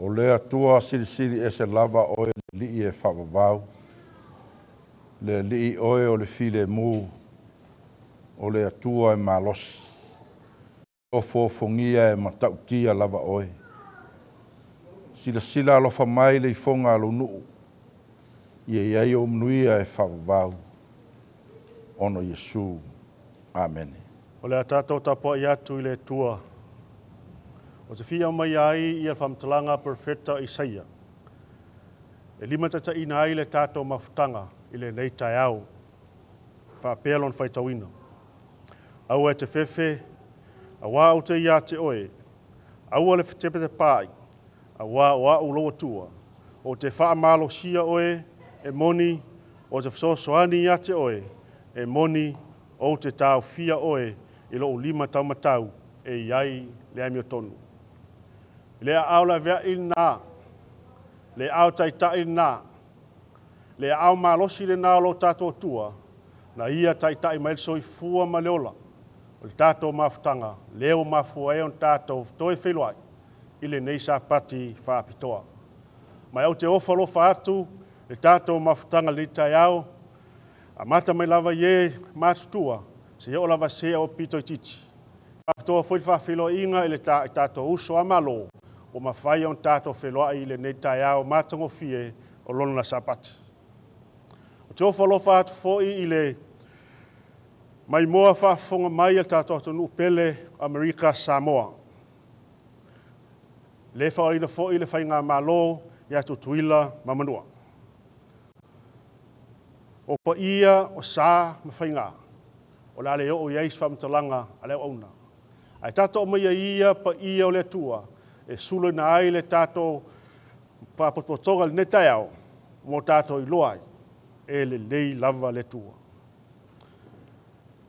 O lea tua siri e se lava oe li e whawawau. Le li oe o le file mu. O lea tua e malos. O fofongia e matautia lava oe. Sila alofa mai le fonga alunu. Ie iai o mnuia e whawawau. Ono Yesu. Amen. O lea tātou tapoa i atu i le tua. O te whia mai ai i a whamtalanga profeta Isaia. E lima tata ina ai le tātou mafutanga i le nei tai au. Whapelon whaitawina. Au e te whewhe, a wā o te ia te oe. Au le whetepe te pai, a wā o a uloa tua. O te wha malo sia oe, e moni, o te whasosoani ia te oe, e moni, o te tau fia oe, i lo lima tau matau, e iai le ami o tonu. Le au la vea i nā, le au taita i nā, le au malosi le nā lo tātou tua, na ia taita i mailso i fua ma leola, o le tātou mafutanga, leo mafua e on tātou toi wheluai, i le neisa pati whaapitoa. Mai au te ofalofa atu, le tātou mafutanga le tai au, a mata mai lava ye matutua, se o lava sea o pito i titi. Whaapitoa foi whaafelo inga i le tātou uso amalo, o mawhai on tātou wheloai i le nei tai au matango fie o lona sapati. O te ofalofa atu foi i le mai moa whaafonga mai al tātou atonu pele Amerika Samoa. Le whaorina foi le whainga malo i atu tuila mamanua. O pa ia o sā mawhainga, o la leo o iais whamtalanga a leo auna. Ai tātou mai ia pa ia o le tua, e sulu na ai le tātou papotoga le netai au, mo tātou i loai, e le lei lava le tua.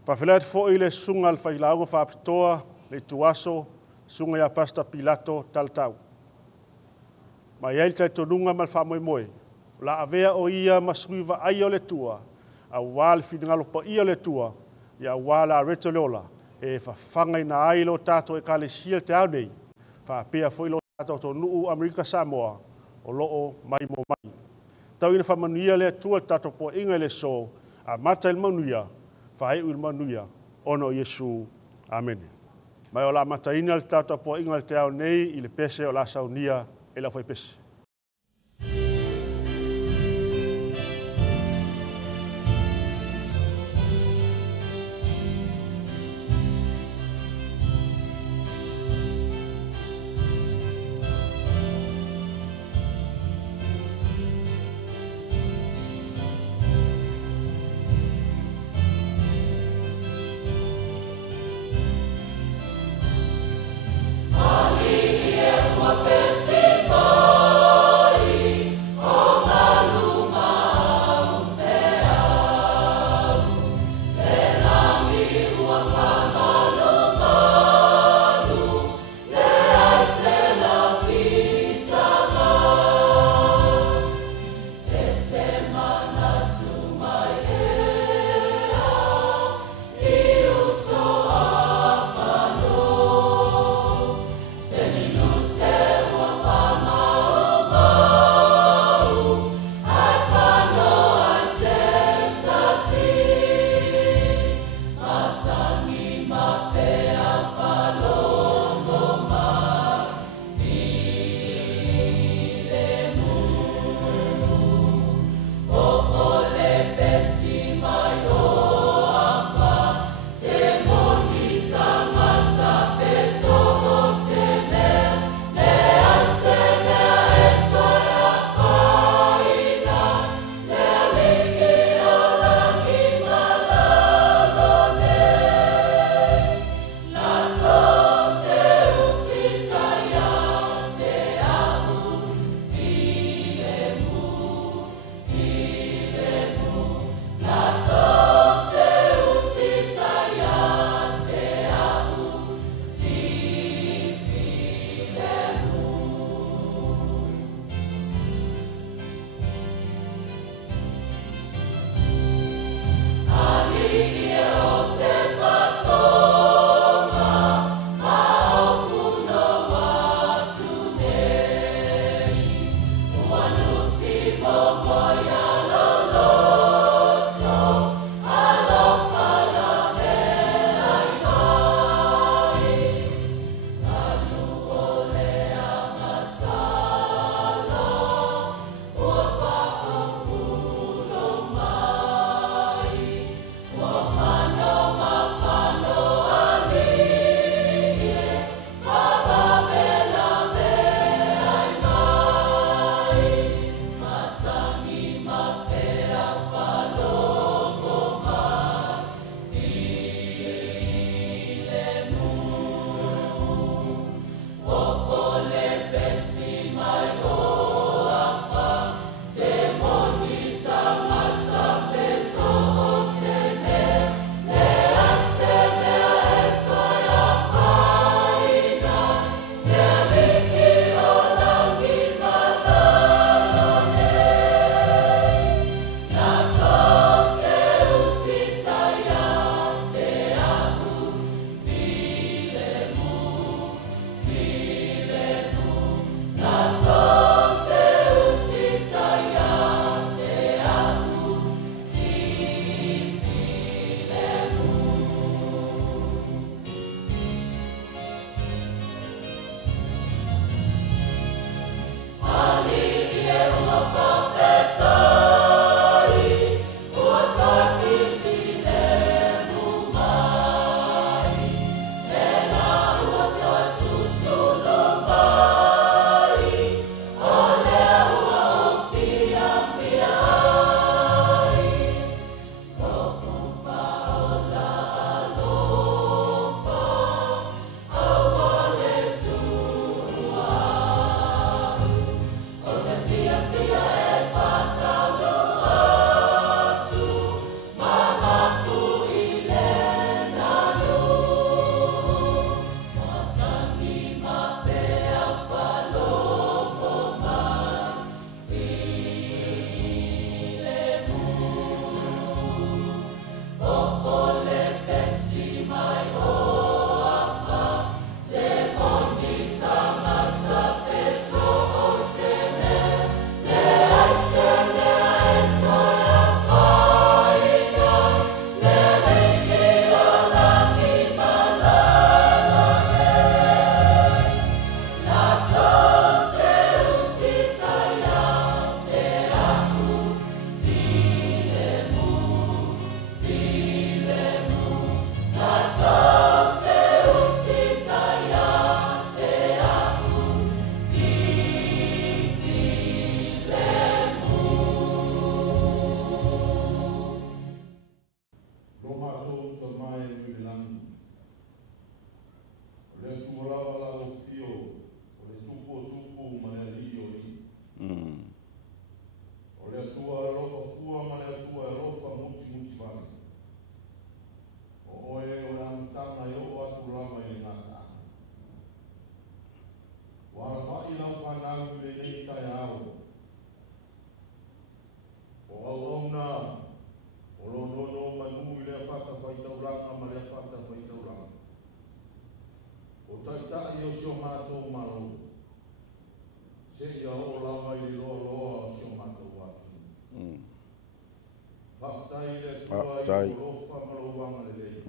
Whawhileat fo i le sunga al whailaunga whaapitoa, le tuaso, sunga ia pasta Pilato Talatau. Mai ei tai tonunga mal wha moe, la avea o ia masuiva ai o le tua, a wale whingalo pa i o le tua, ia wala reto leola, e whawhangai na ai lo tātou e kale sia te au nei, whaapea fo i lo tātou to nuu Amerika Samoa, o loo mai mo mai. Tau ina whamanuia le tua tātou po inga le so, a mata il manuia, whae ui manuia, ono Yesu. Amen. Mai o la mata ina le tātou po inga le te au nei, i le pese o la saunia, e la foi pese. Tua pesipa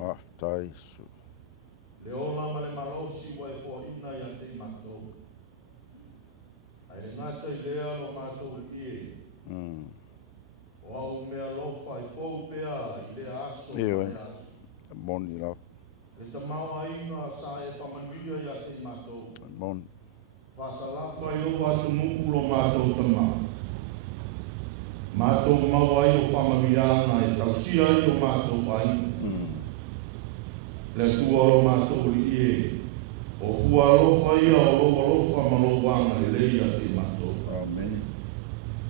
Aftai su. Leola male malosi wa e fo ina ya te matou. Ai ngata I lea lo matou ie. O au mea lofa I fo pea I le aso. Ewe. Boni la. Le tamau aina sa e whamanuia ya te matou. Boni. Whasalafa I o atu nuku lo matou tamau. Matou mau ai o whamanuiana e tausia I o matou aina. Le tua lo matou li e. O fua lofa ia o lofa malowanga le leia te matou. Amen.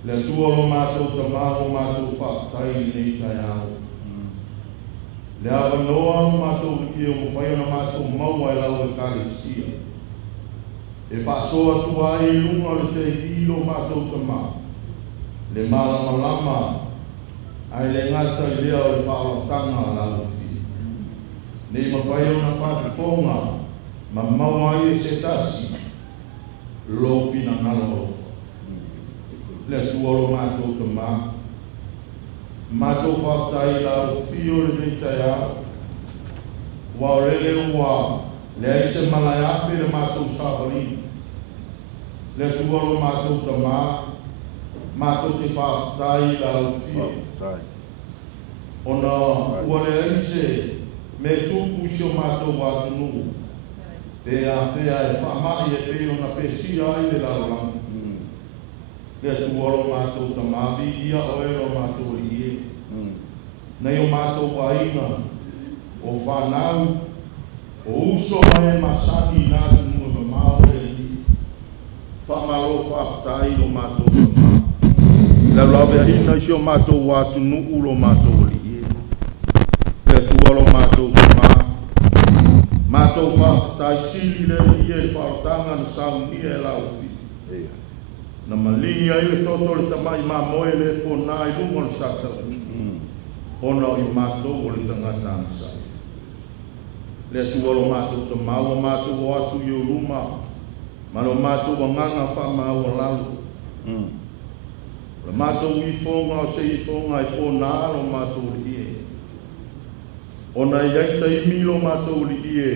Le tua lo matou tamau matou whaktai nei tai au. Le awa noa o matou li e o mwhai na matou mau ai lau e kāresia. E whasoa tua ai lunga le te hilo matou tamau. Le malama ai le ngata I lea o le whaolotanga lau fi. Nei mawhai o na whakifonga, ma mau ai e se tasi, lo fina ngalo ofa. le tua lo mātou te mā. Mātou whaktai la o fio le nei tai au. Wa o lele ua le aise malai api le mātou sāpari. Le tua lo mātou te mā. Mātou te whaktai la o fio. Ona ua le aise me tuku sio mātou wātunu. Pe a whea e whamai e peo na pesia ai le laurang. Le tuolo mātou ta māwi ia o e o mātou i e. Nei o mātou wainga o whanau o uso mai masaki nā tunu e mamao e i. Whamaro whaftai o mātou ta mā. Le lawe a ina sio mātou wātunu ulo mātou i e. Le tuolo mātou ta mā. Mātou whaktai sili le i e whaotanga na sauni e lau fi. Na malingi ai le toto le tamai mā moe le po nā i lungo le sata. Ona i mātou o le tangata amasa. Le tuolo mātou ta maua mātou o atu i o luma. Mano mātou o nganga wha mau o lalu. Le mātou i fonga o se i fonga i po nā lo mātou le i e. Ona i aita i milo mātou li ie,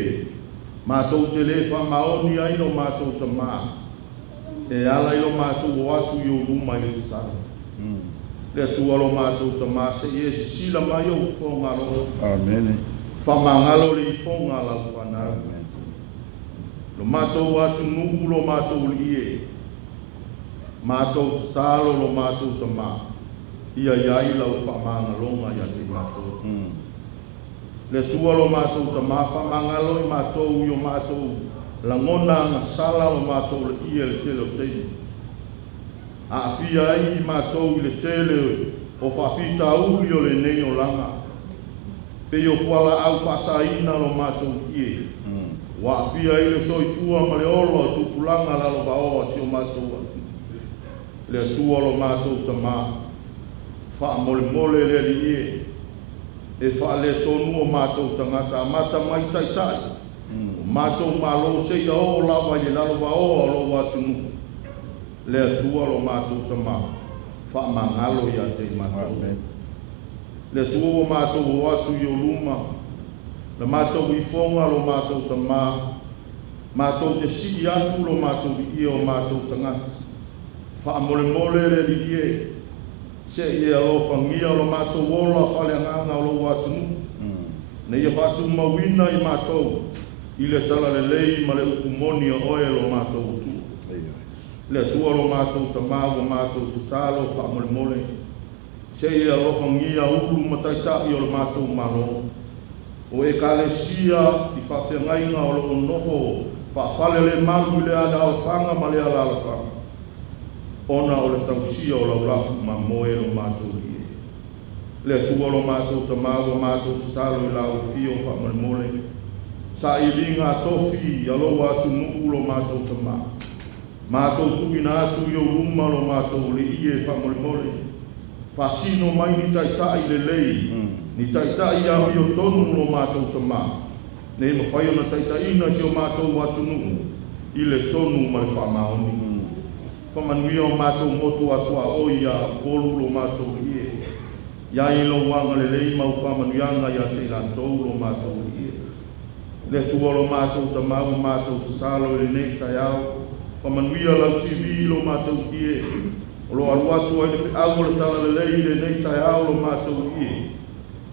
mātou te le whamaoni ai no mātou ta mā. E ala i lo mātou o atu i o luma i o tara. Le tua lo mātou ta mā, se i e sila mai o whonga lo. Amen. Whamangalo li i whonga la whanau. Lo mātou atu nuku lo mātou li ie. Mātou salo lo mātou ta mā. Ia iai lau whamangalonga ia te mātou. Le tua lo mātou ta māwha mangalo i mātou i o mātou langona na sala lo mātou le ia le tele o teini. A fia ai i mātou i le tele o whawhita uli o le nei o langa. Pe o kuala au whasaina lo mātou ie. Wa fia i le soifua ma le olo a tukulanga la lo bao a tio mātou atu. Le tua lo mātou ta mā. Wha mole mole le li ie. E whaale tonu o mātou tangata mata mai tai tai. Mātou malo se ia o lawa i lalo wa o alo watunu. Le atua lo mātou tama. Wha mangalo ia te mātou. Le tua o mātou o atu i o luma. Le mātou i fonga lo mātou tama. Mātou te si atu lo mātou i o mātou tangata. Wha mole mole le li ie. Se ia lo whangia lo mātou wola whale nganga o lo watunu. Ne ia whatu mawina i mātou. I le tala le lei ma le ukumoni o oe lo mātou utu. Le tua lo mātou tamau o mātou tutalo whamole mole. Se ia lo whangia uru mataitai o lo mātou malo. O e kale sia i whawhengainga o lo noho. Whawhale le malu le ana o whanga ma le ala ala whanga. Ona o le tausia o lau lafu ma moe o mātou rie. Le tua lo mātou tamau o mātou tutalo i lau fio whamole mole. Sa i ringa tofi i alo atu nuku lo mātou tamau. Mātou tuina atu i o ruma lo mātou le ie whamole mole. Pasino mai ni taitai le lei. Ni taitai au i o tonu lo mātou tamau. Ne ma whai ona taitaina ki o mātou atu nuku. I le tonu ma le whamaoni. Whamanuia o mātou motu atua oia kolu lo mātou ie. Ia i lo wanga le lei mau whamanuianga ia te lantou lo mātou ie. Le tua lo mātou tamau mātou salo le nei tai au. Whamanuia lau tivi lo mātou ie. O lo aruatu ai le au le tala le lei le nei tai au lo mātou ie.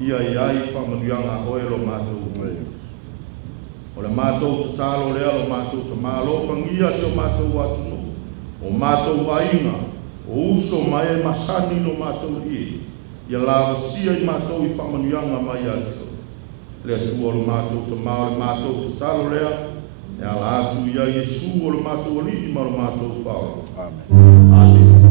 Ia iai whamanuianga oe lo mātou ie. O le mātou salo lea lo mātou tamau. Whangia te o mātou atu o mātou wainga, o uso mai masani no mātou ie. Ia lawa sia i mātou i whamanuianga mai ato. Le atua lo mātou tamau le mātou salo lea. E ala atu ia Yesu o le mātou ali ma lo mātou whao. Amen. Amen.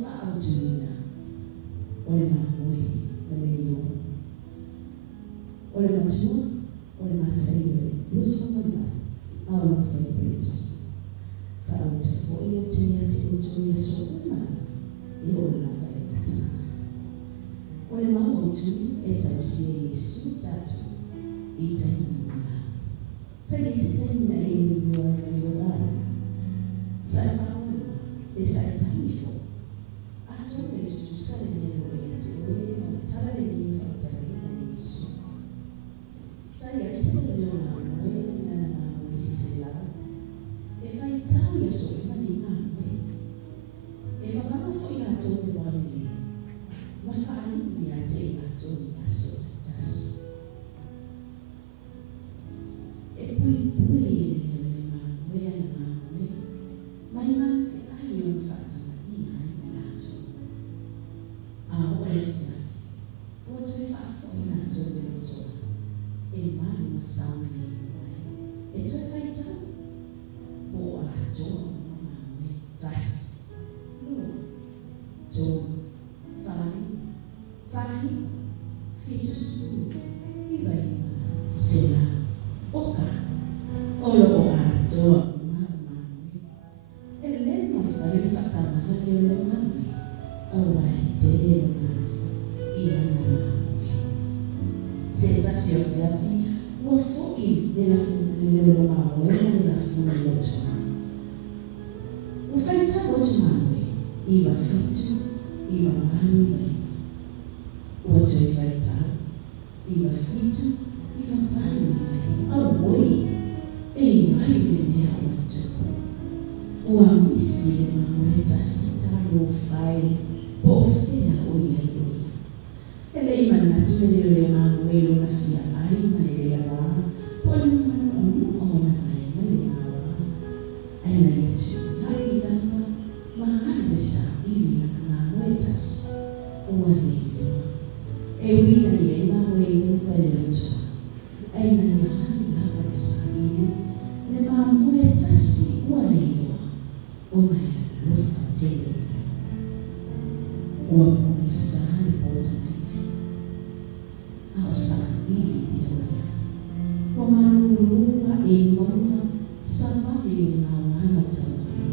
whaautuina, o le mamoe, na le ilo. O le matua, o le mataiwe, lusa mwana, au la whaipeus. Whaauta fo i o te ia te utu ia so mwana, i o la vai katana. O le mautu e tau sia Yesu tatu, i taimina. Sai se taimina e ni ua e o ara. Sai whaona, e sai taimifo. Ato e tutu sare ni o e te oe, ma tala e ni whautaina Yesu. Sai a se te leo na moe, ina na moe si se la. E fai tau ia so ina ni na moe. E whakama fo i ato te wale le. Ma whaai ni a te ato ni a so tatas. E pui pui e ni a me ma moe a na moe. Mai man fi ai o whaatama i ai ni ato. A o le fiafi. O te whaafo i ato me rotoa. E mani ma sauna ni moe. E te whai tau. O a joa ma moe. Tas. Lua. Joa. Fai, fitus iba sela, oka, olo o ato mama, elema fai fatama hale o mama, awai te o ia mama. Se tasi o fiafi, o foi de la fune o mama, o la fune o toma. O feita o toma, iba fitu, iba mami. O te whaitau, i wa whitu, i wa whai au oi, e mai le mea o tupu. O a misi e mamoe tasita o whai, po o whea o ia i oia. E le ima natu me le mamoe o na fia ai ma le awa, po le manu o na mai ma le awa. Ai na ia tu, hari dawa, ma ai sa ili na mamoe tas, o a le e wina i e mawe i uka i rotoa. Ai na i ahani lawa e saini, le mamoe tasi ua leiwa, o na e lufa tele. Ua kuni sahari pota naiti. Ao saini i oia. O manurua e maua, samari o na wana tawana.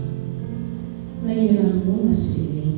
Na i e ramona se leo.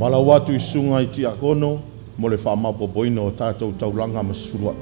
Mala watu i sunga i ti akono, mo le whaamapopoina o tātou taulanga masfurua.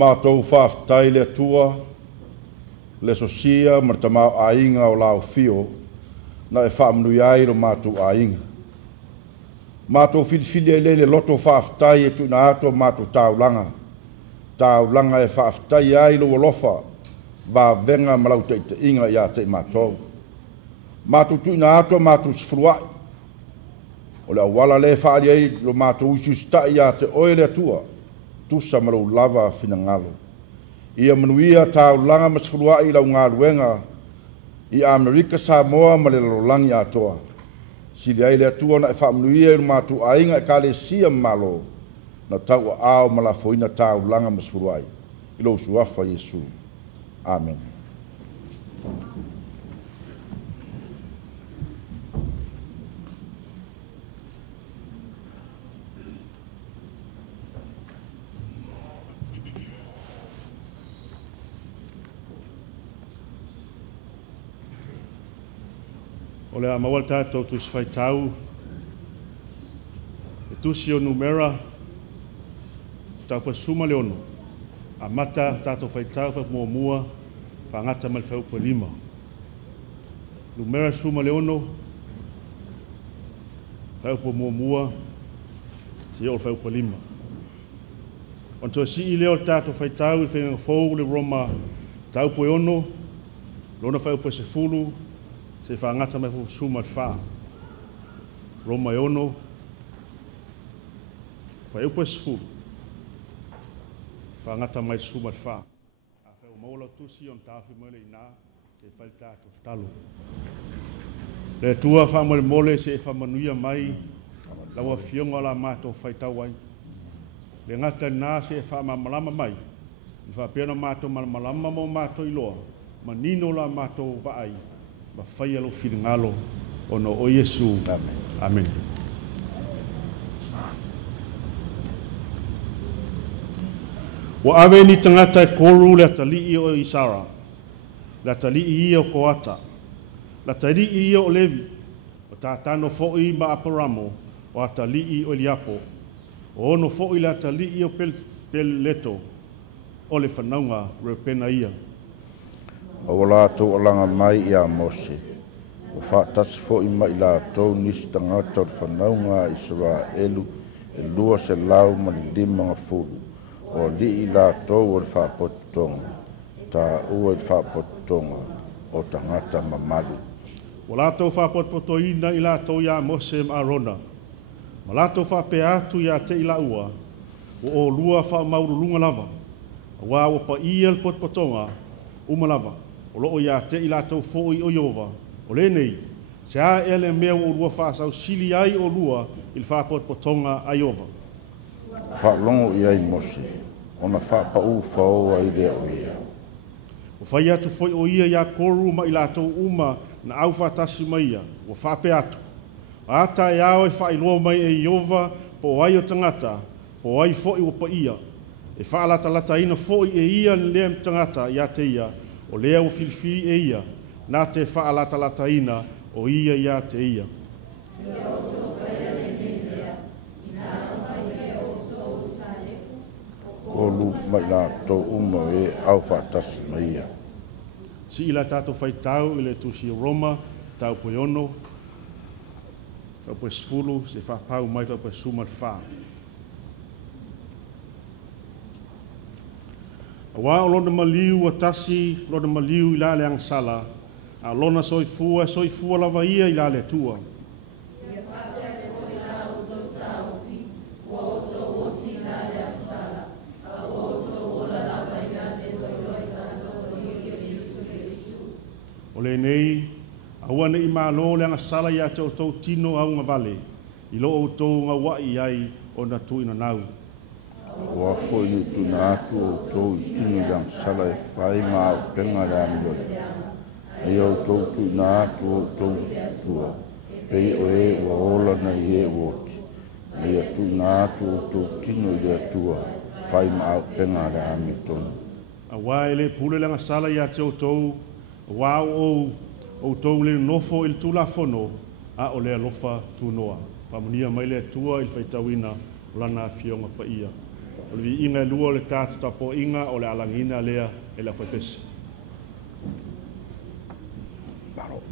Mātou whaafitai le tua, le sosia, ma tamau ainga o lau fio, na e whaamnui ai lo mātou ainga. Mātou whilwhili e le loto whaafitai e tuina ato mātou taulanga. Taulanga e whaafitai ai lo walofa, va venga malau te inga ia te mātou. Mātou tuina ato mātou sifruai. O le awala le whaari ai lo mātou usustai ia te oele atua, tusa malau lava finangalo. Ia manuia taulanga masifruai lau ngā ruenga, i Amerika Samoa ma le lolangi atoa. Sili ai le atua na e whaamanuia i mātou ainga e kāle sia malo, na tau ao malafoina taulanga masifruai. Ilo suafa Yesu. Amen. O le amawal tātou tu iswhaitau, e tusi o numera, tau pa suma leono, a mata tātou whaitau wha mua, whangata mal whau pa lima. Numera suma leono, whau pa mua, si o whau pa lima. Onto si I leo tātou whaitau, I whenga whau le Roma, tau pa ono, lona whau pa se fulu, se whangata mai fu sumat wha. Roma ono, whai upa sifu, whangata mai sumat wha. A whau maula tusi on tāwhi mele I nā, e whai tātou talo. Le tua wha mole mole se whamanuia mai, lawa fionga la mātou whaitau ai. Le ngata nā se whamamalama mai, I whapena mātou malamalama mo mātou iloa, ma nino la mātou vaai, ma whai alo whiringalo ono o Yesu. Amen. Amen. Wa awe ni tangata e koru le atalii o Isara, le atalii o Koata, le atalii o Levi, o tātano fo'i ma Aparamo, o atalii o Eliapo, o ono fo'i le atalii o Pilato, o le whanaunga repena ia. O lātou alanga mai I a Mose. O whātasi fo I mai lātou nisi tangata o whanaunga Israelu e lua se lau ma li limanga fulu. O li I lātou o le whapotonga. Tā ua I whapotonga o tangata mamalu. O lātou whapotoina I lātou ia Mose ma Arona. Ma lātou whape atu ia te ila ua. O lua wha maurulunga lava. Wa o pa ia le potonga umalava. O loo ia te I lātou fo'i o Iova, o le nei, se a ele mea o lua whaasau sili ai o lua I whapotonga a Iova. Whaalongo I ai Mose, ona whaapau whao ai lea o ia. O whai atu fo'i o ia koru ma I lātou uma na au whatasi mai ia, o whape atu. A ata e ao e whailoa mai e Iova, po ai o tangata, po ai fo'i o pa ia. E whaalata lata ina fo'i e ia lea tangata ia te ia, o lea o filfi e ia, nā te whaalata lata ina o ia te ia. Kolu mai lātou uma e au whaatasi mai ia. Si ila tātou whaitau I le tusi o Roma, tau poe ono, tau poe sfulu, se whapau mai tau poe sumat wha. Wa o lona maliu a tasi, lona maliu I la le angsala, a lona soifua lava ia I la le tua. O le nei, a ua nei malo le angsala ia te o tau tino au ngā vale, I lo o tau ngā wai ai o na tu ina nau. Wa fo I tu na atu o tau I tini lang sala e whai ngā o penga rea mioi. E o tau tu na atu o tau tua. Pei o e wa ola na I e woti. E o tu na atu o tau tino I atua. Whai ngā o penga rea mi tonu. A wai le pule langa sala ia te o tau, wa o tau le nofo Il tula fono, a o le alofa tu noa. Pamunia mai le tua Il whaitawina lana fionga pa ia. O le vi inga lua le tātu tapo inga o le alangina lea e la whaipesi. Baro.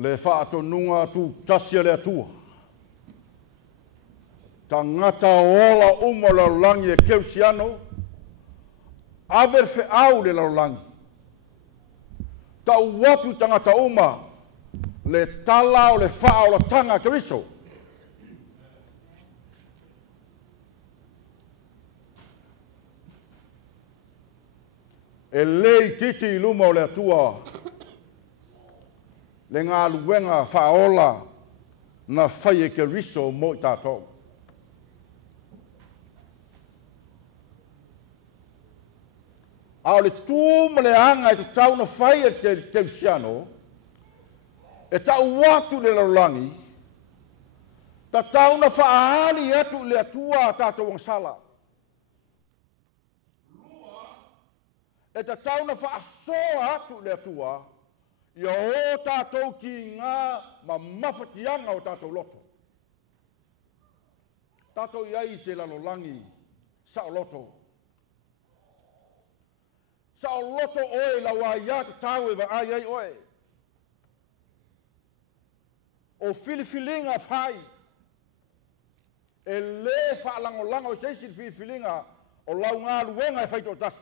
Le whaatonunga tu tasia le atua. Ta ngata ola umo laulangi e keusiano, aver fe au le laulangi. Ta uwatu tangata uma, le tala o le wha o la tanga keriso. E lei titi I luma o le atua, le ngā luenga whaola na whai e keriso mo I tātou. Ao le tūma le anga I te tauna whai e te keusiano, e tau watu le laulangi, ta tauna whaali atu le atua tātou wangsala. E ta tauna whaasoa atu le atua, ia o tātou ki ngā ma mawhatianga o tātou loto. Tātou iai se laulangi sa o loto. Sa o loto oe la wa ia te tau e wa ai ai oe. O filifilinga whai. E le whaalango-lango o seisi filifilinga o lau ngā luenga e whaito tas.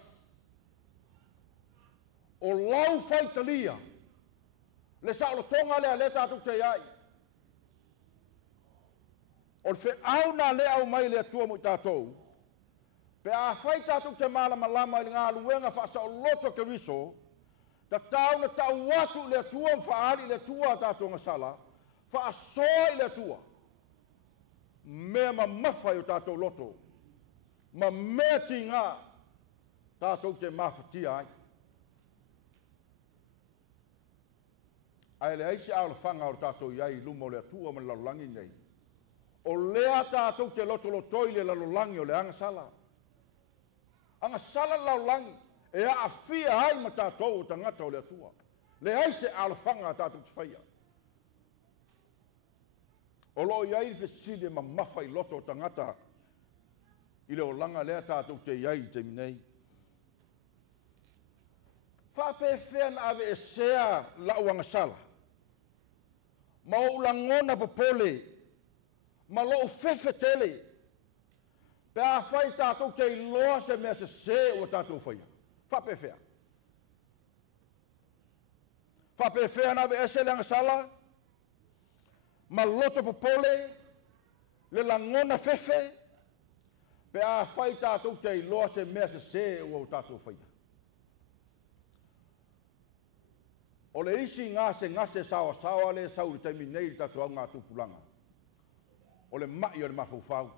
O lau whaitalia. Le sa o tonga le a le tātou te iai. O le au na le au mai le atua mo tātou. Pe a whai tātou te malama lama i ngā luenga whaasa o loto ke riso, ta tau na tau watu le atua mwhaari le atua tātou ngasala, whaasoa i le atua. Mea ma mawhai o tātou loto. Ma mea ti ngā tātou te mawhatia ai. Ai le aisi au le whanga o tātou iai lumo le atua ma laulangi nei. O lea tātou te loto lotoi le laulangi o le angasala. Angasala laulangi e a fia ai ma tātou o tangata o le atua. Le aisi au le whanga tātou te whaia. O lo iai fesile ma mawhai loto o tangata i le o langa lea tātou te iai te minei. Faafeagaiga na ave e sea lau angasala. Ma o langona popole, ma lo fefe tele. Pe a whai tātou te iloa se mea se o tātou whaia. Faafeagaiga. Faafeagaiga na ave e sea le angasala, ma loto popole, le langona fefe, pe a whai tātou te iloa se mea se o tātou whaia. O le isi ngase sawa le sauri taimi nei li tatu au ngā tupulanga. O le mai o le mafaufau.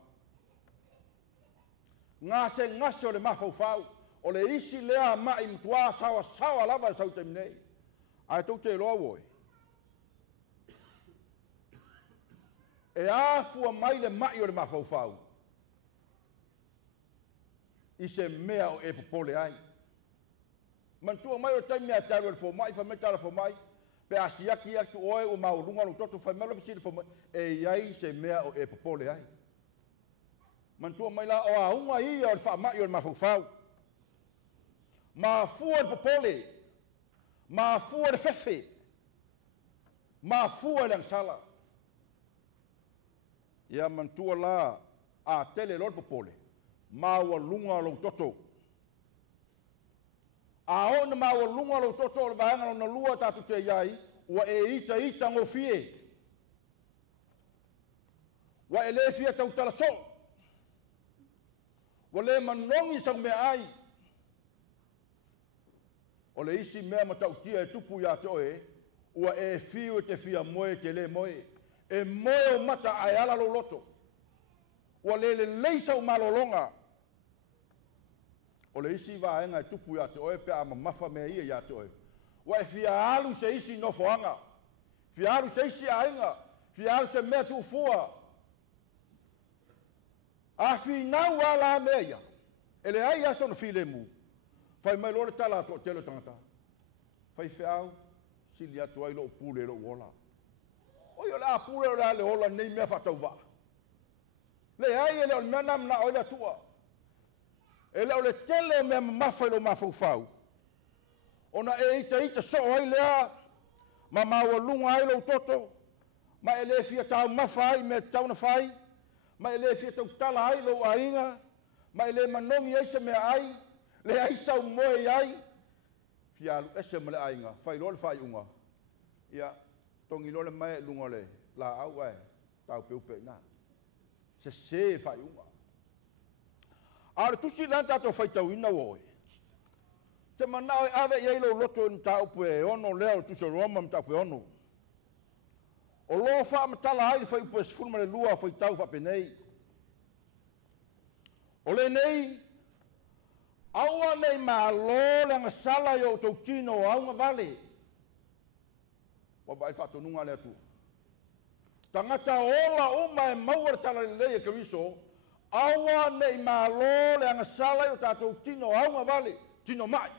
Ngase o le mafaufau. O le isi lea mai mtua sawa lava sauri taimi nei. Ai tau te loa woi. E afua mai le mai o le mafaufau. I se mea o e popole ai. Mantua mai o taimi a taru fo mai fa metala fo mai pe asiaki atu oe o maulunga no toto fa melo pisi fo e iai se mea o e popole ai. Mantua mai la o a unga i o fa mai o mafufau. Ma fu o popole. Ma fu o fefe. Ma fu o langsala. Ia mantua la a tele lo popole. Ma o lunga lo toto. A ona maua lunga lo toto o le vahanga na lua tatu te iai, ua e ita ngofie. Wa e le fia tau talaso. Wa le manongi sang mea ai. O le isi mea matau tia e tupu ia te oe, ua e fiu te fia moe te le moe. E moe o mata ai ala lo loto. Ua le leisa o malolonga. O le isi vaenga e tupu ia te oe pe a mamafa mea ia te oe. Wa e fia alu se isi no foanga. Fia alu se isi ainga. Fia alu se mea tu fua. A fi nau ala mea ia. Ele ai aso no file mu. Fai mai lore tala to telo tangata. Fai fiau sili atu ai lo pule lo wola. O yo la pule la le ola nei mea fatau va. Le ai ele o mea nam na oila tua. Ele o le tele me mafai lo mafaufau. Ona e ita so ai lea. Ma maua lunga ai lo toto. Ma ele fia tau mafai me tau na fai. Ma ele fia tau tala ai lo ainga. Ma ele manongi eise me ai. Le ai sau moe ai. Fia alu ese me le ainga. Fai lo le fai unga. Ia tongi lo le mai lunga le. La au ai. Tau peupe na. Se fai unga. Aore tusi lan tato fai tau ina woi. Te manao e ave iei lo loto ni tau pue ono leo tusi roma mi tau pue ono. O lo wha matala hai fai pue sfurma le lua fai tau wha penei. O le nei, aua nei maa lo le anga sala yo tau tino o aunga vale. Wa bai whato nunga lea tu. Tangata ola uma e maua tala le leia kariso, aua nei malo le anga sala yo tātou tino aunga vale, tino mai.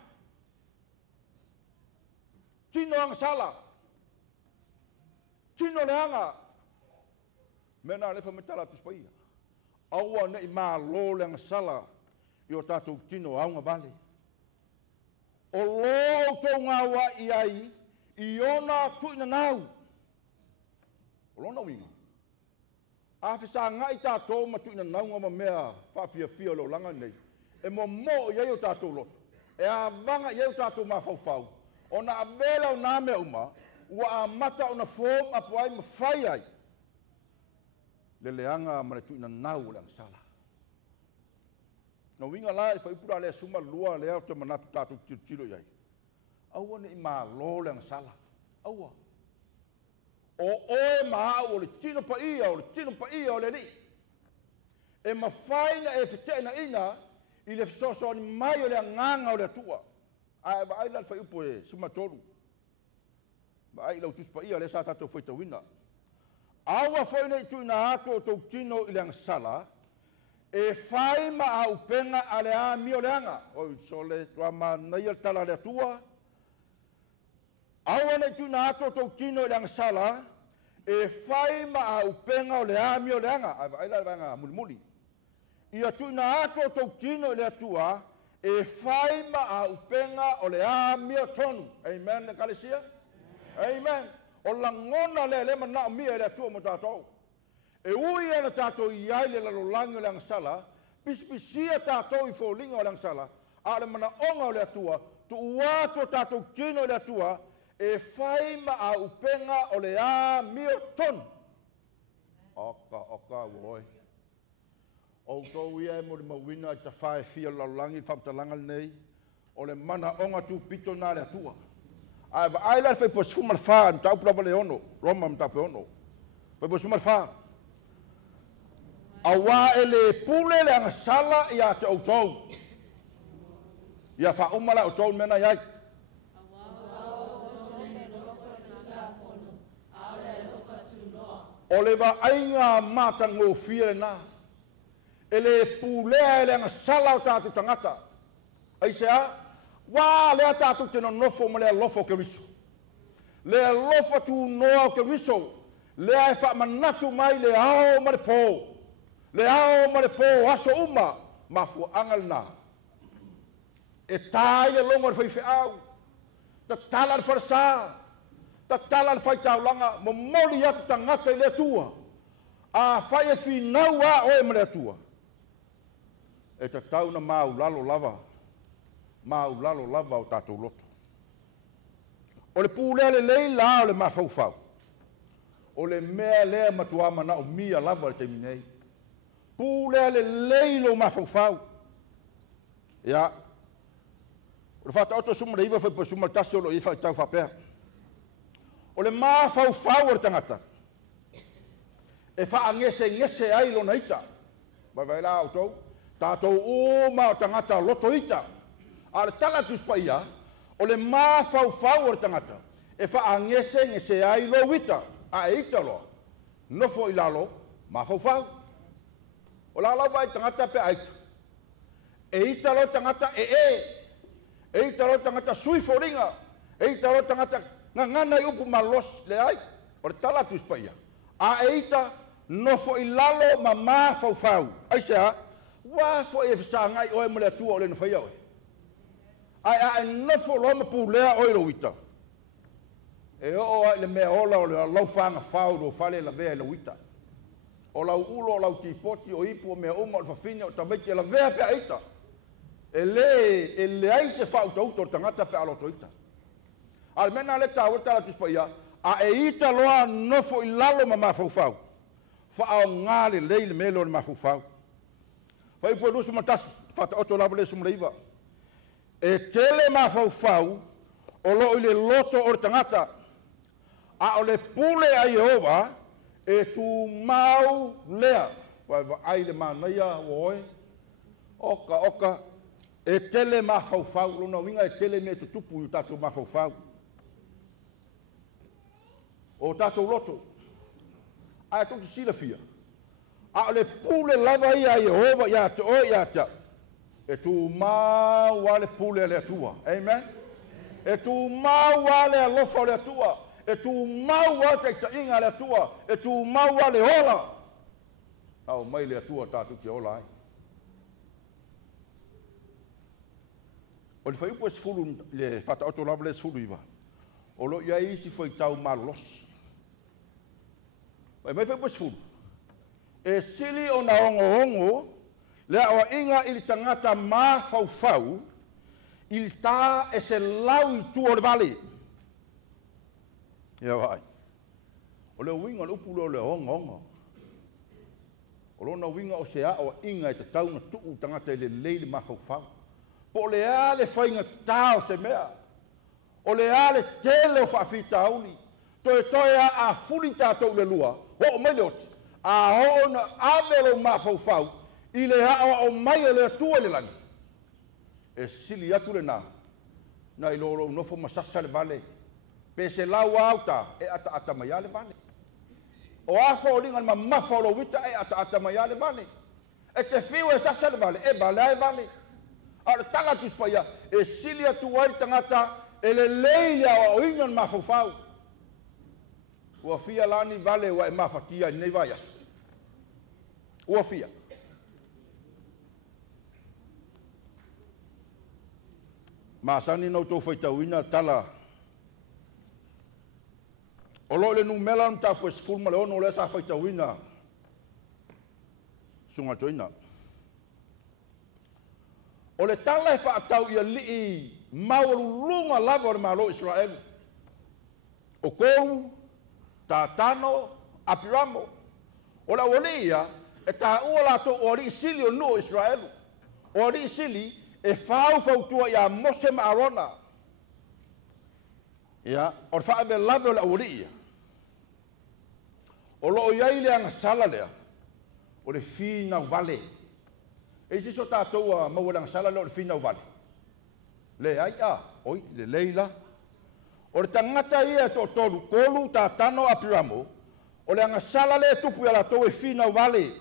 Tino anga sala. Tino le anga. Mena lefa metala tuspaia. Aua nei malo le anga sala yo tātou tino aunga vale. O lo tō ngā wa iai, i ona tuina nau. O lona winga. A fisa ngai tātou matuina naunga ma mea whawhia lo langa nei. E mo iei o tātou loto. E a vanga iei o tātou mawhauwhau. O na avela o nā mea uma, ua a mata o na fōm apu ai ma whai ai. le leanga ma le tuina nau le sala no winga la fa ipura le suma lua le au te manatu tatu tiro yai aua ni ma lo le sala aua o ma o le tino pa ia o le ni e ma faina e fetena ina i le soso ni mai o le nganga o le tua ai ba ai la fa ipo e suma tolu ba ai lo tus pa ia le sa tatu foi tawina aua foi nei tuina ato to tino i le sala e fai ma a upenga ale a mio leanga o sole tua ma nei tala le tua aua nei tuina ato to tino i le sala e fai ma a upenga o le a mio leanga ai la vanga mulmuli ia tuina ato to tino i le tua e fai ma a upenga o le a mio tonu amen le kalesia amen o la ngona le mana mia le tua mo tatou e ui ana tatou iai le lalolangi o le angsala pispisia tatou i folinga o le angsala a le mana onga o le tua tu uato tatou tino o le tua e fai ma a upenga o le a mio tonu oka woi o tau ia e mo le mawina i ta whae fia lalolangi whamtalanga nei o le mana onga tu pito na le tua ai ba ai la fe pos fumar fa tau prova le ono roma mta pe ono fe pos fumar fa awa ele pule le ngasala ia te autou ia fa umala autou mena ia o le va ainga mata ngo fie na ele pule le ngasala o tatu tangata ai sea wa le tatu te no nofo mo le lofo ke riso le lofo tu no ke riso le ai fa manatu mai le ao ma le po aso uma ma fu angal na e tai le longo fa fe au ta tala farsa ta tala fa taulanga mo moli ya tangata le tua a fa e finau a o e le tua e ta tau na mau lalo lava o tatou loto o le pule le leila o le mafaufau o le mea lea matua mana o mia lava le teiminei pule le leilo mafaufau ia o le fataoto suma le iva foi po suma tasi o lo ifa tau fapea o le mafaufau o le tangata e faangese ai lona ita vai la autou tatou uma o tangata loto ita ale tala tus paia o le mafaufau o le tangata e faangese ai lo wita a ita lo nofo i lalo mafaufau o la vai tangata pe aita e ita lo tangata e ita lo tangata sui foringa e ita lo tangata ngangana i upu malos le ai o le tala tus paia a ita nofo i lalo ma mafaufau ai sea wa fo e fsangai o e mole tua o le nofia o ai nofo lo ma pulea o lo wita e o le me ola o le lau fanga fau do fale la vea lo wita o lau ulo o lau tipoti o ipu o me uma o fafine o tabete la vea pe aita e le ai se fau tauto tangata pe alo toita al mena le ta o tala tispaia a e ita loa nofo i lalo ma mafaufau fa au ngale leile melo le mafaufau fa ipu lusu matas fata oto lava le sumleiva e tele mafaufau o lo i le loto o le tangata a o le pule a Jehova e tu mau lea wa ai le manaia oe oka e tele mafaufau lona winga e tele me tutupu i tatou mafaufau o tatou loto a tu sila fia a le pule lava ia Jehova ia te o ia ta e tu mau ale pule le tua amen e tu mau ale alofa le tua e tu mau ale te inga le tua e tu mau ale ola au mai le tua tatu te ola ai o le fai po sfulu le fata auto lava le sfulu iva o lo ia isi foi tau malos mai fai po sfulu e sili o na ongo le o inga ili tangata mafaufau ili ta e se lau i tu o le vale ia vai o le winga le upulo le ongo O lona winga o se o inga e te tau na tuu tangata le leile mafaufau. Po le ale whainga tau se mea. O le ale tele o whaafita auli. Toe a fuli tātou le lua. Ho o mele oti. A ho na avelo mafaufau. I le hao o mai le atua le langi. E sili atu le nā. Na i loro unofo masasa le vale. Pe se lau auta e ata mai ale vale. O afa o linga ma mafa o lo wita e ata mai ale vale. E te fiu e sasa le vale. E vale ai vale. A le tala tuspaia. E sili atu wai tangata e le leila o ingan mafaufau. Ua fia lani vale wa e mafatia nei vai asu. Ua fia. Masani no to faitauina tala. O lo le numela nta pues fulma le ono le sa faitauina. Sunga toina. O le tala e whaatau ia lii maurulunga lava o le malo Israel. O kou, tātano, apiramo. O la olia e tā ua lato o ri sili o nuo Israel. O ri sili e fautua ia Mose ma Arona. Ia, o whaave lava o la olia. O lo iai le anga sala lea. O le fina vale. E si so tātou a maualang sala leo le fina vale. Le ai oi, le leila. O le tangata ia to tolu, kolu tātano apiramo. O le anga sala le tupu ia latou e fina vale.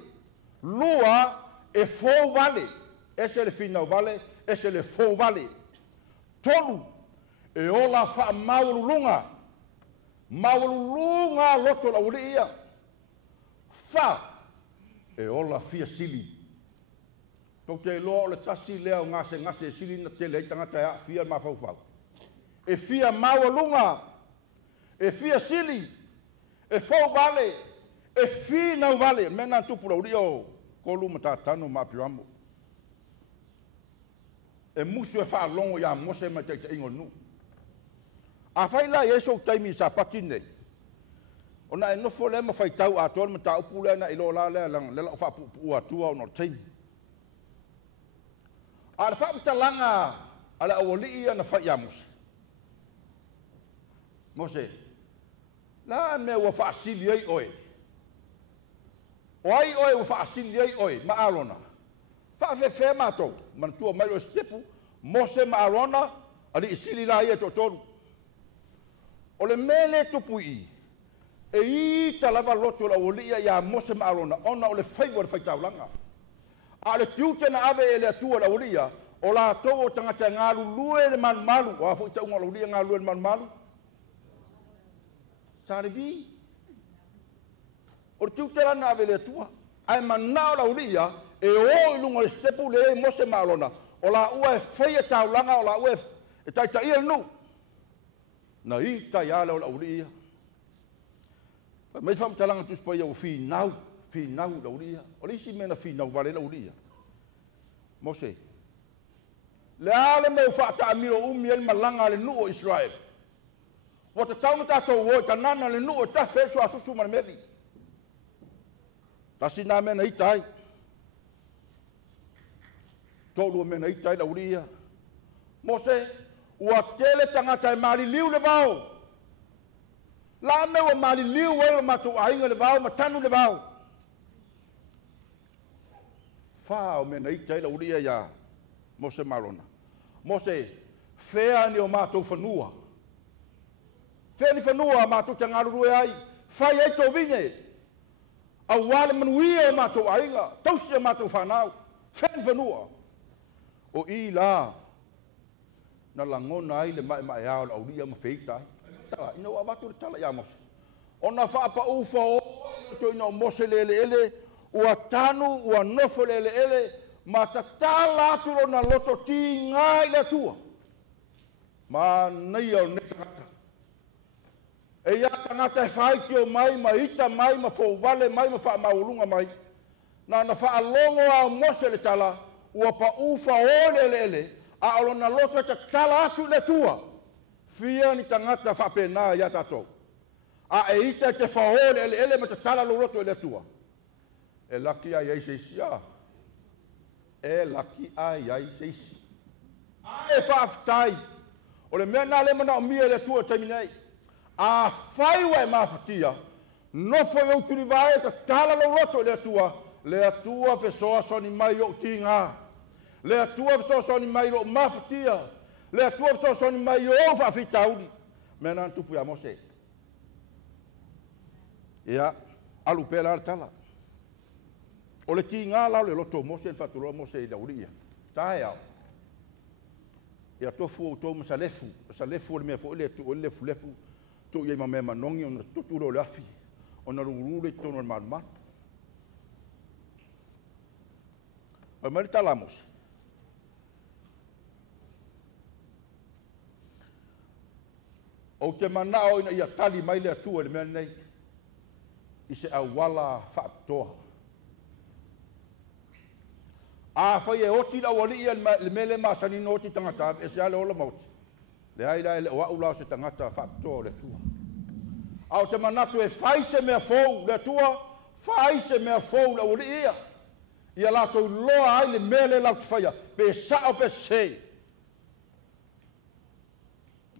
Lua e fo vale. Ese le fina vale, ese le fo vale. Tolu e ola wha maulunga. Maulunga loto la uri ia. Fa e ola fia sili. Tau te loa o le tasi lea o ngase sili na te lei tangata ea fia mafaufau. E fia maulunga. E fia sili. E fo vale. E fina vale. Mena tupu la uri o kolu matatano mapiramo. E musu e whaalongo ia Mose ma te ingo nu. A whaila e so taimi sa pati nei. O na e nofo le ma whaitau a tol ma ta upu le na ilo la le lang le la whapupu atua o nor taimi. A le whaputalanga ala awali ia na whai a Mose. Mose, la me wa whaasili ei oe. O ai oe wa whaasili ei oe ma Arona. Faafeagaiga matou manatua mai o stepu Mose ma Arona ali isili la ia totonu. O le mele tupu i e i talava loto la olia ia Mose ma Arona ona o le faiwa le faitaulanga. A le tiute na ave e le atua la olia o la tau o tangata ngalu lue le malu o a fo ita unga la olia ngalu le malu. Sarivi o le tiute la na ave le atua ai manao la olia e o ilunga le stepu le Mose ma Arona o la ua e feia taulanga o la ua e taita ia nu na i taiala o la ulia mai fam talanga tuspa ia o finau la ulia o lisi mena finau vale la ulia Mose le ale me fa ta miro el malanga le nu o Israel o te taunga tatou o tanana le nu o ta feso asusu marmeli tasina mena i tai tolu mena i tai la ulia Mose ua tele tangata e mali liu le vau la me ua mali liu e matu ainga le vau matanu le vau fa o mena i tai la ulia ya Mose marona Mose fea ni o matu fanua fea ni fanua matu tangaru rue ai fai e to vinge a wale manuia o matu ainga tausi o matu fanau fea ni fanua o i la na langona ai le mai ao la ulia ma feita tala ina wa batu tala ya Mose ona fa pa u fo to ina Mose ele ua tanu ua nofo ele ma tatala tu na loto ti ngai le tua ma nei o ne tangata e ia tangata e fai ki o mai ma ita mai ma fo vale mai ma fa maulunga mai na fa alongo a Mose le tala ua pa u fa ele a olona loto te tala atu le tua fia ni tangata fa pena ya tato a e ita te faole ele me te tala lo loto le tua E laki ai seisi a. E laki ai seisi. E whaafitai. O le mea nā le mana o mia le tua taiminei. A whaiwa e mawhatia. Nofo e uturi vae ka tala lo roto le atua. Le atua fesoa soni mai o tinga. Le atua fesoa soni mai o mawhatia. Le atua fesoa soni mai o whaafitauri. Mea nā tupu ya mose. Ia, alu pēla ar tala. O le tinga lau le loto mose le whaturoa mose i dauria. Tae au. Ia tofu o tō masalefu. Masalefu o le mea fo ile tu o le lefu. Tu ia mea manongi o na tuturo o le afi. O na rurure tono le marumanu. O mari tala mose. O te manao ina ia tali mai le atua le mea nei. I se awala whaatoa. A whai e oti la wali ia le mele masani no oti tangata e se ale ola mauti. Le aira e le oa ula se tangata whaatoa le tua. A o te manatu e whai se mea fou le tua, whai se mea fou la wali ia. Ia lato loa ai le mele lau te whaia, pe sao pe se.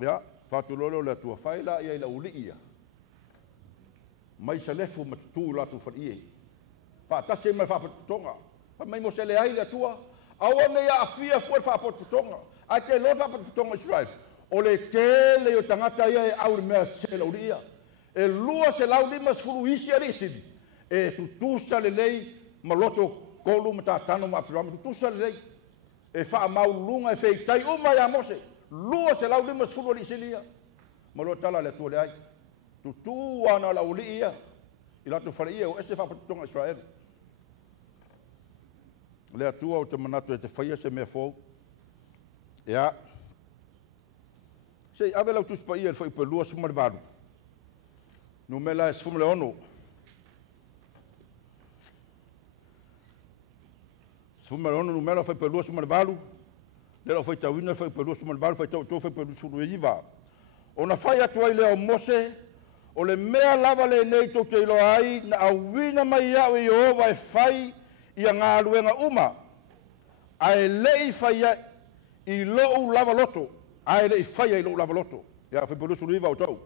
Ia, whatu lolo le tua whai la ia i la wali ia. Mai sa lefu matutu lato whai ia. Whaatase mai whapatonga. Mai mo se le ai le tua. Aone ia afia fuer whapatonga. Ai te lo whapatonga Israel. O le tele o tangata ia e au le mea se lau ia. E lua se lau lima sfuru isi arisidi. E tutusa le lei maloto kolu mata tano ma pirama tutusa le lei. E wha mau lunga e feitai uma ya mose. Lua se lau lima sfuru arisidi ia. Maloto tala le tua le ai. Tutu ana lau li ia. I lato whare ia o ese whapatonga Israel. Le atua o te manatu e te whaia se mea fōu. Ia. Sei, ave lau tuspa ia le whai pelua sumare varu. No mela e sfumale ono. Sfumale ono no mela whai pelua sumare varu. Le lau whai tauina whai pelua sumare varu, whai tau whai pelua suru e iwa. O na whai atu ai leo mose, o le mea lava le nei tau te ilo ai, na awina mai au i ova e whai, ia ngā luenga uma, ai lei whaia i loo lava loto, ai lei whaia i loo lava loto. Ia whi pulusu riva o tau.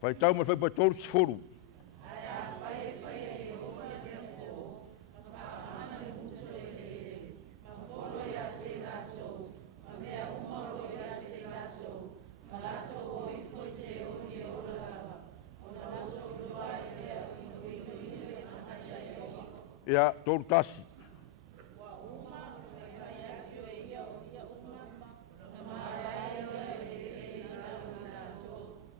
Whai tau ma whai pa tōru sifuru. Ia tōru tasi.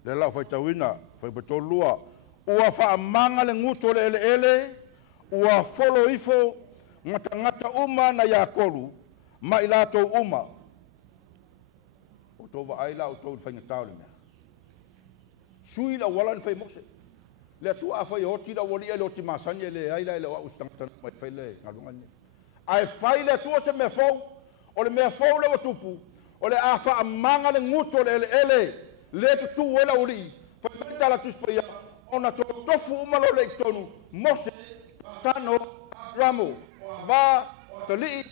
Le lau whai tauina, whai pato lua. Ua wha manga le nguto le ele ele, ua folo ifo, ngata uma na ia koru, ma ila tō uma. O tō wa aila o tō whai ngatau le mea. Sui la wala ni whai mose. Le atua a whai oti la wali ele o ti masani ele aila ele o ustangatan mai whai le ngarungani. Ai whai le atua se mea fau, o le mea fau le o tupu, o le a wha manga le nguto le ele ele, le tutu wala uri, whai mai tala tuspa ia, o na tō tofu umalo le tonu, mose, tano, ramo, va, tali,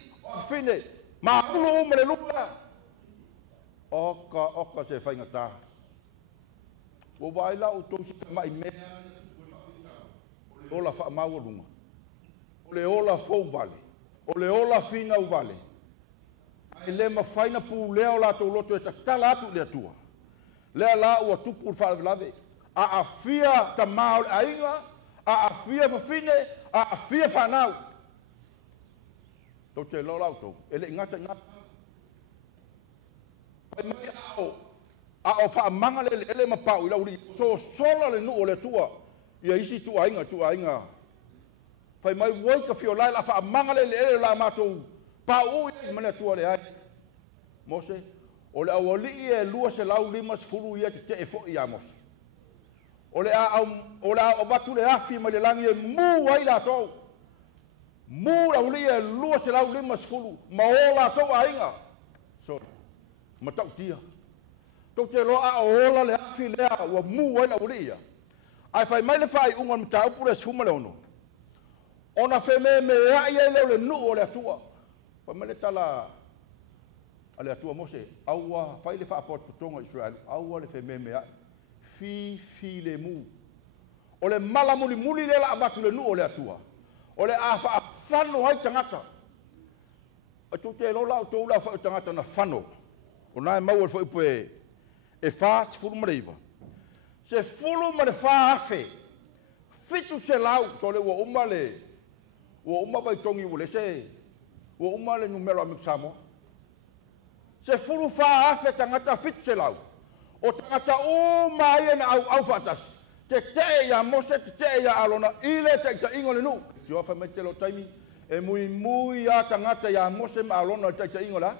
fine, ma ulu umale lupa. Oka se whai ngata. O waila o tō sipa mai mea, o la wha maua lunga, o le ola fau vale, o le ola fina u vale. Ai le mawhaina pū lea o la tō loto e takala atu lea tua. Lea la ua tupu ur whaalawe. A fia ta mao le ainga, a fia whawhine, a fia whanau. Tō te lo lau tō, e le ngata ngata. Pai mai a o whaamanga le ele mapau i lauri. So sola le nuu o le tua. Ia isi tu ainga. Pai mai woi ka fio lai la whaamanga le ele la matou. Pau i mana tua le ai. Mose, o le awali e lua se lau limas furu ia te e fo ia mose. O le a o batu le afi ma le langi e mu ai la tau. Mu la ulia lua se lau lima sefulu. Ma ola tau ainga. So, ma tau tia. Tau te loa ola le afi lea wa mu wai la ulia. Ai fai mai le fai unga mta upu le sfuma le ono. Ona fe me ea ia leo le nuu o le atua. Fai mai le tala a le atua mose. Aua, fai le fai apot putonga Israel. Aua le fe me ea. Fi le mu. O le mala muli le la abatu le nuu o le atua. O le a whano hai tangata. A tō te lola o tō la whao tangata na whano. O nai mau e whao ipu e whaas furu mareiva. Se furu ma le whaafe. Fitu se lau. So le ua uma le. Ua uma Vaitogi ule se. Ua uma le numero amik Samoa. Se furu whaafe tangata fitu se lau. O tangata uma ia na au whaatas. Te te ia mose, te te ia alona. Ile te ita ingo le nu. Tio fa mai te lo taimi e mui a tangata ia mose ma alona te ita ingo la.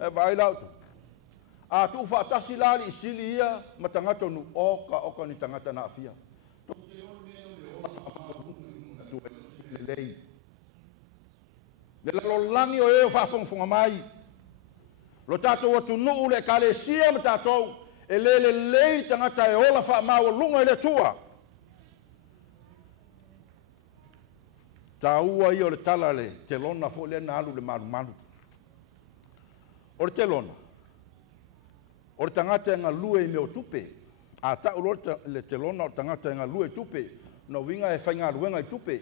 E vai lau tu. A tu fa tasi lali sili ia ma tangata nu oka ni tangata na afia. To te o le lei. Le lo langi o e fa fonga mai. Lo tato o tu nu le kale sia ma tato e le lei tangata e ola fa ma o lunga e le tua. Taua ia o le tala le te lona fo le na alu le malu. O le te lona. O le tangata e ngā lue i meo tupe. A ta ulo le te lona o tangata e ngā lue tupe. No winga e whai ngā luenga i tupe.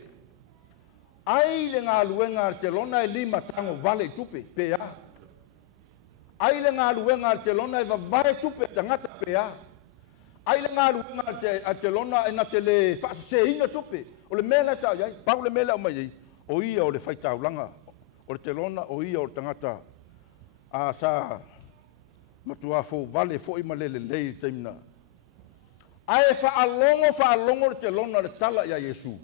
Ai le ngā luenga te lona e lima tango vale i tupe. Pea. Ai le ngā luenga te lona e vavae tupe tangata pea. Ai le ngā luenga te lona e na te le whaase inga tupe. O le mele sa iai, pau le mele o mai iai. O ia o le whaitaulanga. O le te lona, o ia o le tangata. A sa matua fo vale fo ima le lei taimna. Ai whaalongo le te lona le tala ia Yesu.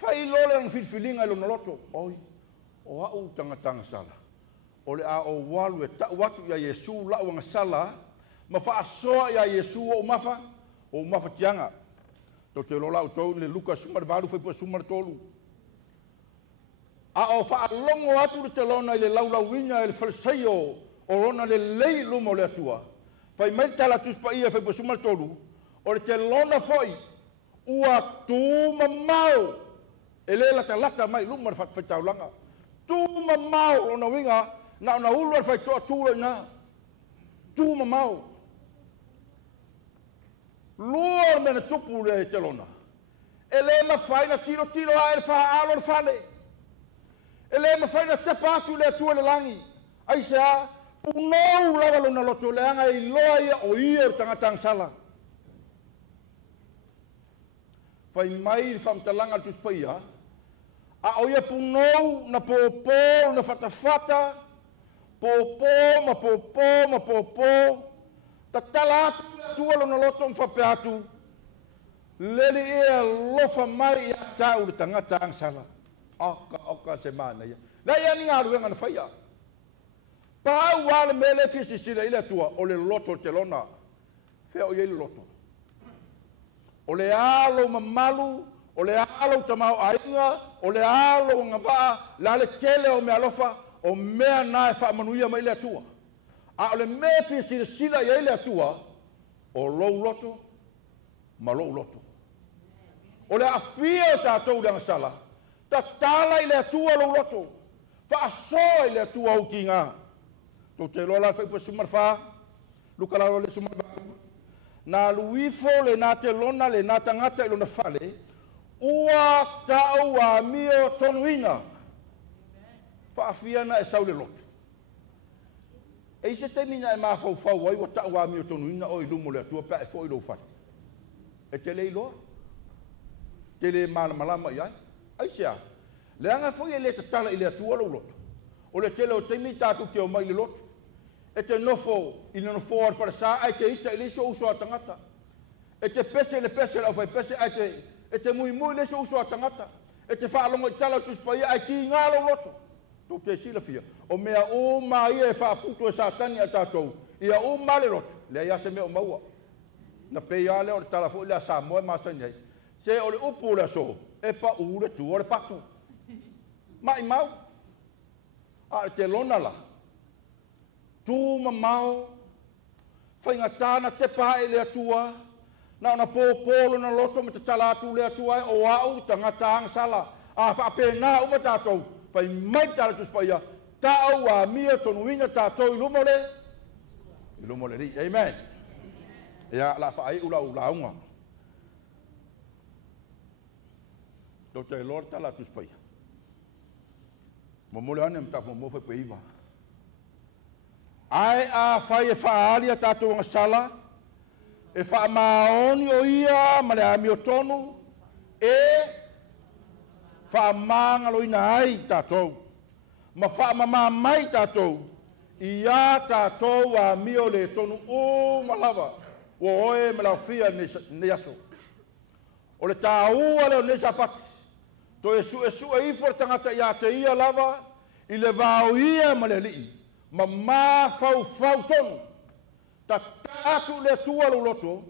Whai lole ang filfilinga ilo noloto. Oi, o au tangatanga sala. O le a o walu e tau watu ia Yesu lau anga sala. Ma whaasoa ia Yesu o umafa tianga. Tau te lola o tau le luka sumar varu whaipua sumar tolu. A o whaalongo atu le te lona i le laulauinga i le whalisaio o lona le lei luma o le atua. Whai mai tala tuspa ia whaipua sumar tolu. O le te lona foi ua tūma mau. E le lata mai luma le whaitaulanga. Tūma mau o na winga na ona ulu al whaitoa tūra ina. Tūma mau. Lua mena tupu le te lona. E le ma whaina tiro a e wha alo le whale. E le ma whaina tepa atu le atua le langi. Ai se a, punou lawa lona loto le anga i loa ia o ia o tangatang sala. Whai mai i whamtalanga tu spaia. A o ia punou na pōpō, na whatawhata. Pōpō. Ta tala atu tua lona loto mwhape atu. Lele ea lofa mai ia tau le tangata ang sala. Oka se mana ia. La ia ni ngā ruenga na whaia. Pau wale mele fisi sila ila tua o le loto te lona. Whea o ia le loto. O le alo mamalu, o le alo tamau ainga, o le alo ngawaa, la le tele o mea lofa, o mea nae whaamanuia mai le tua. A o le mea fisi sila ia le tua, o lou loto, ma lou loto. O le afia o tātou le angasala, ta tala i le atua lou loto, whaasoa i le atua au ki ngā. Tō te loa la whaipua sumar wha, luka lalo le sumar wha. Nā luifo le nā te lona le nā tangata i lona whale, ua tau a mio tonuina. Whaafia na e sau le loto. E se te mina e mawhau ai, ua tau a mio tonuina o i lumo le atua pia e fo i lo whale. E te le iloa. Te le malama i ai. Ai sea. Le anga foi e le tatala i le atua lo loto. O le tele o teimi tātou te o mai le loto. E te nofo, i nofo ar wharasa, ai te ita i le so uso a tangata. E te pese le au whai pese, ai te mui le so uso a tangata. E te whaalongo i tala tuspa ia, ai ki ngā lo loto. Tō te sila fia. O mea o ma ia e whaaputu e sātani a tātou. Ia o ma le loto. Le ia se mea o maua. Na pei ale o le tala fo, le a Samoa e masani ai. Se o le upu le so, e pa ure tu o le patu. mai mau. A te lona la. Tu mamau. Whaingatana te pae le atua. Na ona pōpōlo na loto me te Talatau le atua o au tangata angsala. A whapena uma tātou. Whai mai tātou spaia. Tāu a mia tonu inga tātou ilumole. Ilumole ri. Amen. Ia la whaai ula unga. Tau te lor Talatau spaia. Mamole ane mtapo mo whai peiva. Ai a whai e whaalia tātou anga sala. E wha maoni o ia ma le ami o tonu. E wha mangalo ina ai tātou. Ma wha mama mai tātou. Ia tātou a mio le tonu o malawa. O oe me lau fia ne aso. O le tāua leo ne sapati. To e su e ifo le tangata ia te ia lava. I le vau ia ma le lii. Ma ma fau tonu. Ta tātu le tua lo loto.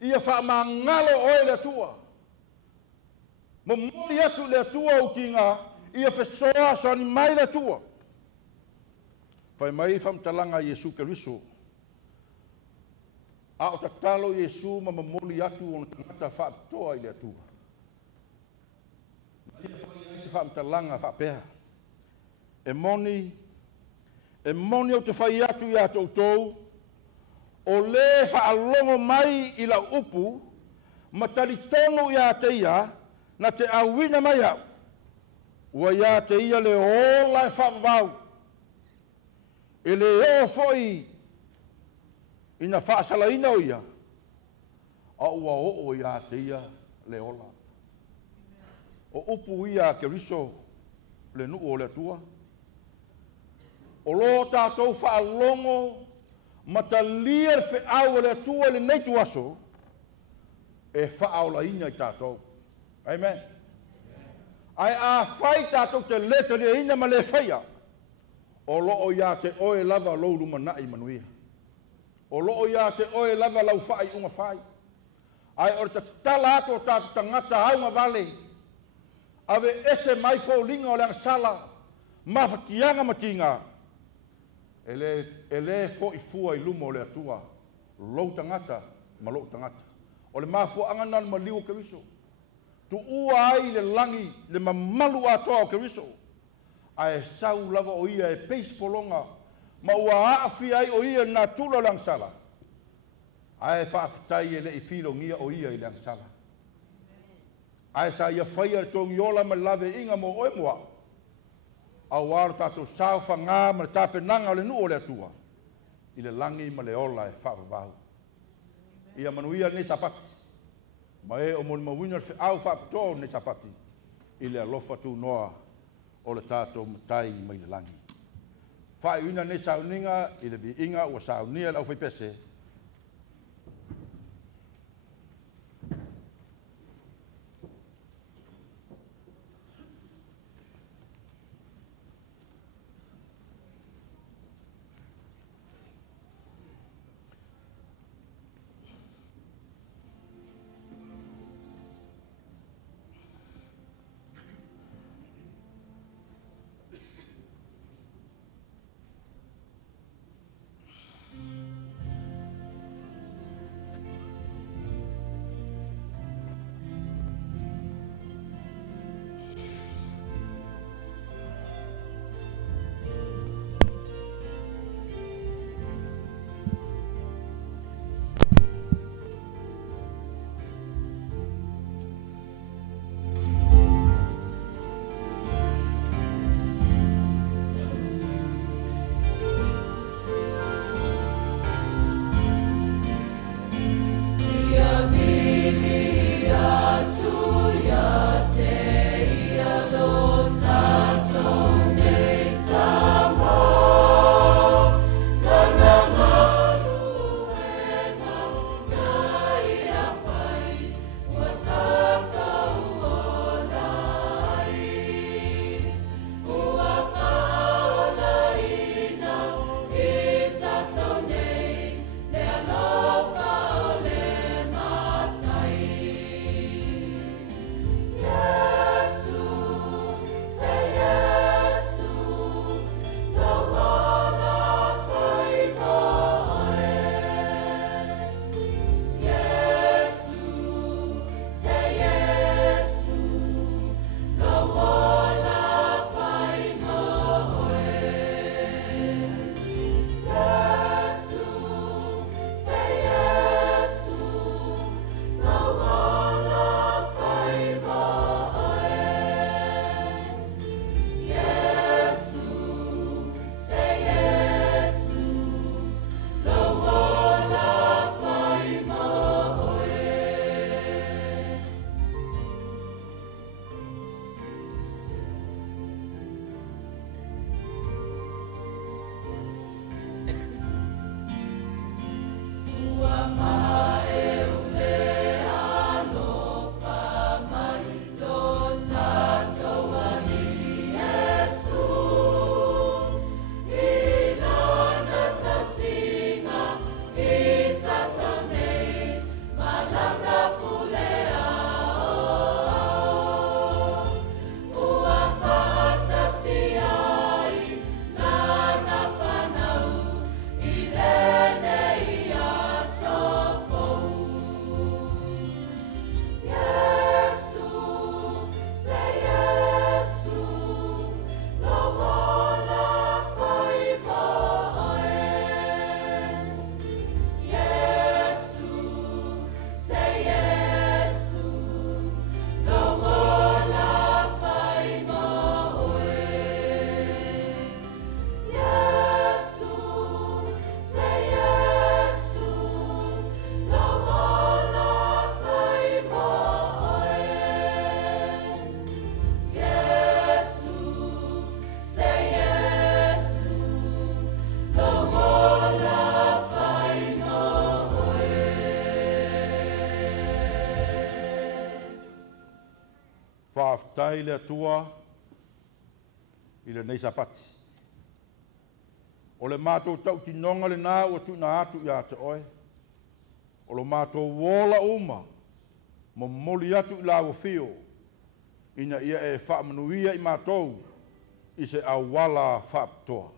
Ia wha mangalo oe le tua. Mo mori atu le tua o kinga. Ia whesoa sani mai le tua. Whai mai whamtalanga Iesu Keriso. A o ta talo Iesu ma mamoli atu o na tangata whaaptoa i le tua. Ia whai isi whamtalanga whaapea. E moni o te whai atu i a tautou. O le whaalongo mai i la upu. Ma tali tono i a te ia. Na te awina mai au. Ua ia te ia le ola e whaavau. E le eo foi. Ina whaasalaina o ia. A ua o ia te ia le ola. O upu ia Keriso. Le nuu o le tua. O lo tātou whaalongo. Matalia fe au le tua le nei tuaso. E whaalaina i tātou. Amen. Ai a whai tātou te leta le ina ma le whaia. O loo ia te oe lava lau lumanai manuia. O loo ia te oe lava lau whai unga whai. Ai ore te tala ato tātou tangata haunga vale. Ave ese mai fōlinga o le sala. Mawhatianga matinga. Ele fo i fua i lumo le atua. Lou tangata, ma lou tangata. O le mafua angana ma liu Keriso. Tu ua ai le langi, le mamalu atoa o Keriso. Ai sau lava o ia e peis polonga. Ma ua haafi ai o ia na tula langsala. Ai whaafitai e le i filo ngia o ia i langsala. Ai sa ia whaia le tongi ola ma lave inga mo oe moa. Au waro tātou sauwha ngā ma le tāpenanga o le nuu o le atua. I le langi ma le ola e whaavavau. Ia manuia ne sapati. Ma e o moni mawina le au whaapito ne sapati. I le alofa tu noa o le tātou matai ma i le langi. Whai uina ne sauninga i le vi inga ua saunia le au whaipese. whaatai le atua i le nei sapati. O le mātou tau tinonga le nā ua tuna atu i ate oe. O le mātou wola uma mo moli atu i la wafio ina ia e whaamanuia i mātou i se awala whaaptoa.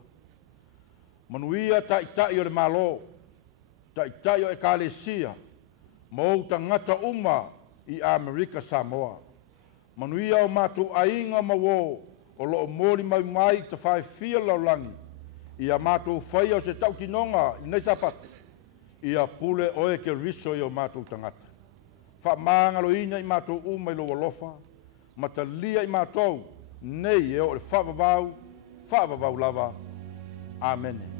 Manuia tai o le malo, tai o e Kalesia, mo tangata uma i Amerika Samoa. Manuia o mātou ainga mawo o loo mori mai ta whaifia laulangi i a mātou whai o se tautinonga i nei sapati i a pule oe ke riso i o mātou tangata. Whaamangalo ina i mātou uma i lo walofa, matalia i mātou nei e o le whaavavau lava. Amen.